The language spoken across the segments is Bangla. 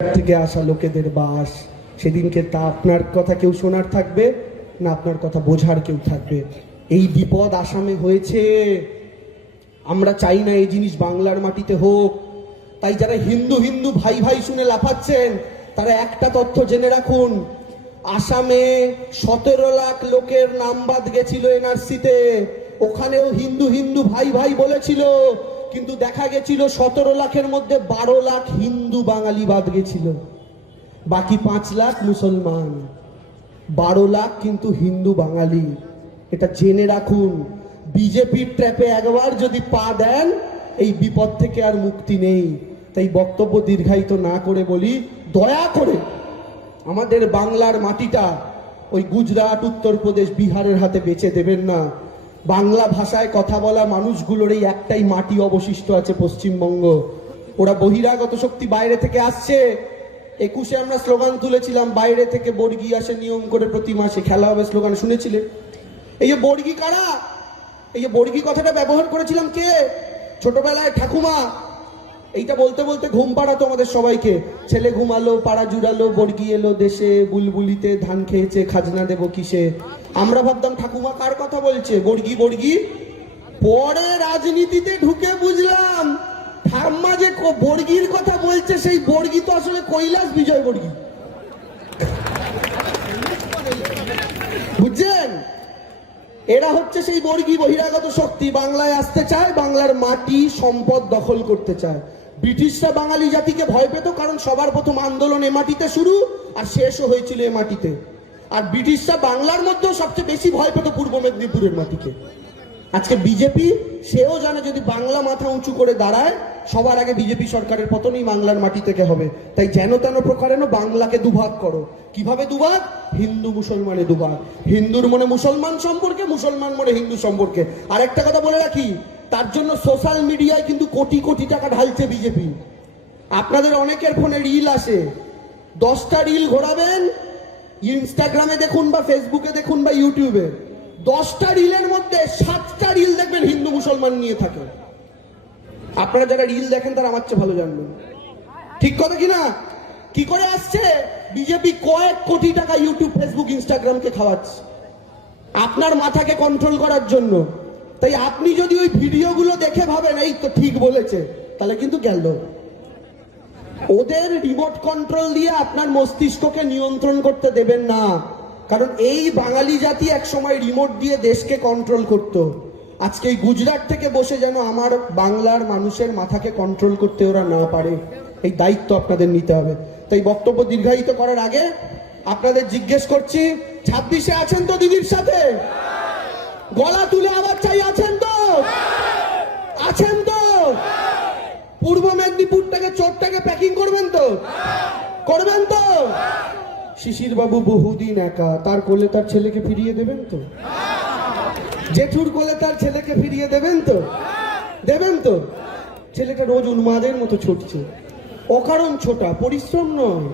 থেকে আসা লোকেদের বাস, সেদিনকে তা আপনার কথা কেউ শোনার থাকবে না আপনার কথা বোঝার কেউ থাকবে। এই বিপদ আসামে হয়েছে। আমরা চাই না এই জিনিস বাংলার মাটিতে হোক। তাই যারা হিন্দু হিন্দু ভাই ভাই শুনে লাফাচ্ছেন, তারা একটা তথ্য জেনে রাখুন। আসামে সতেরো লাখ লোকের নাম বাদ গেছিল এনআরসিতে। ওখানেও হিন্দু হিন্দু ভাই ভাই বলেছিল কিন্তু দেখা গেছিল সতেরো লাখের মধ্যে বারো লাখ হিন্দু বাঙালি বাদ গেছিল। বাকি পাঁচ লাখ মুসলমান। বারো লাখ কিন্তু হিন্দু বাঙালি। এটা জেনে রাখুন, বিজেপির ট্র্যাপে একবার যদি পা দেন, এই বিপদ থেকে আর মুক্তি নেই। তাই বক্তব্য দীর্ঘায়িত না করে বলি, দয়া করে আমাদের বাংলার মাটিটা ওই গুজরাট, উত্তরপ্রদেশ, বিহারের হাতে বেচে দেবেন না। বাংলা ভাষায় কথা বলা মানুষগুলোর এই একটাই মাটি অবশিষ্ট আছে পশ্চিমবঙ্গ। ওরা বহিরাগত শক্তি বাইরে থেকে আসছে। একুশে আমরা স্লোগান তুলেছিলাম, বাইরে থেকে বর্গি আসে নিয়ম করে প্রতি মাসে। খেলা হবে স্লোগান শুনেছিলে? এই যে বর্গি কারা? এই যে বর্গি কথাটা ব্যবহার করেছিলাম কে? ছোটবেলায় ঠাকুমা এইটা বলতে বলতে ঘুম পাড়াতো আমাদের সবাইকে। ছেলে ঘুমালো, পাড়া জুড়ালো, বর্গি এলো দেশে, বুলবুলিতে ধান খেয়েছে, খাজনা দেবো কিসে? আমরা ভাবতাম ঠাকুমা কার কথা বলছে? বর্গি বর্গি? পরে রাজনীতিতে ঢুকে বুঝলাম, ঠাম্মা যে বর্গির কথা বলছে, সেই বর্গি তো আসলে কৈলাস বিজয় বর্গি। বুঝছেন? এরা হচ্ছে সেই বর্গী বহিরাগত শক্তি, বাংলায় আসতে চায়, বাংলার মাটি, সম্পদ দখল করতে চায়। ব্রিটিশরা বাঙালি জাতিকে ভয় পেত কারণ সবার প্রথম আন্দোলন এ মাটিতে শুরু আর শেষও হয়েছিল এ মাটিতে। আর ব্রিটিশরা বাংলার মধ্যেও সবচেয়ে বেশি ভয় পেত পূর্ব মেদিনীপুরের মাটিকে। আজকে বিজেপি, সেও জানে যদি বাংলা মাথা উঁচু করে দাঁড়ায়, সবার আগে বিজেপি সরকারের পতনই বাংলার মাটি থেকে হবে। তাই যেন তেন প্রকারেণ বাংলাকে দুভাগ করো। কীভাবে দুভাগ? হিন্দু মুসলমানে দুভাগ। হিন্দুর মনে মুসলমান সম্পর্কে, মুসলমান মনে হিন্দু সম্পর্কে। আর একটা কথা বলে রাখি তার জন্য সোশ্যাল মিডিয়ায় কিন্তু কোটি কোটি টাকা ঢালছে বিজেপি আপনাদের অনেকের ফোনে রিল আসে। দশটা রিল ঘোরাবেন ইনস্টাগ্রামে দেখুন বা ফেসবুকে দেখুন বা ইউটিউবে দশটা রিলের মধ্যে সাতটা রিল দেখবেন হিন্দু মুসলমান নিয়ে থাকে। আপনারা যারা রিল দেখেন তারা আমার চেয়ে ভালো জানবেন। ঠিক কথা কি না? কি করে আসছে? বিজেপি কয়েক কোটি টাকা ইউটিউব ফেসবুক ইনস্টাগ্রামকে খাওয়াচ্ছে। আপনার মাথাকে কন্ট্রোল করার জন্য। তাই আপনি যদি ওই ভিডিওগুলো দেখে ভাবেন, এই তো ঠিক বলেছে, তাহলে কিন্তু গেল। ওদের রিমোট কন্ট্রোল দিয়ে আপনার মস্তিষ্ককে নিয়ন্ত্রণ করতে দেবেন না। কারণ এই বাঙালি জাতি একসময় রিমোট দিয়ে দেশকে কন্ট্রোল করত। আজকে এই গুজরাট থেকে বসে যেন আমার বাংলার মানুষের মাথাকে কন্ট্রোল করতে ওরা না পারে, এই দায়িত্ব আপনাদের নিতে হবে। তাই বক্তব্য দীর্ঘায়িত করার আগে আপনাদের জিজ্ঞেস করছি, ছাব্বিশে আছেন তো দিদির সাথে? গলা তুলে আবার চাই, আছেন তো? আছেন তো? পূর্ব মেদিনীপুরটাকে, চোরটাকে প্যাকিং করবেন তো? করবেন তো? শিশির বাবু বহুদিন একা, তার কোলে তার ছেলেকে ফিরিয়ে দেবেন তো? জেঠুর কোলে তার ছেলেকে ফিরিয়ে দেবেন তো? দেবেন তো? ছেলেটা রোজ উন্মাদের মতো ছুটছে। অকারণ ছোটা, পরিশ্রম নয়,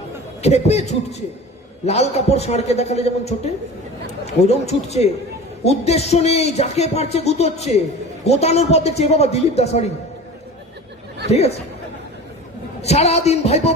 খেপে ছুটছে। লাল কাপড় সারকে দেখালে যেমন ছোটে, ওইরকম ছুটছে। উদ্দেশ্য নেই, যাকে পারছে গুতোচ্ছে। গোতানোর পর দেখছে বাবা দিলীপ দাসারি ঠিক আছে? সারাদিন ভাইপো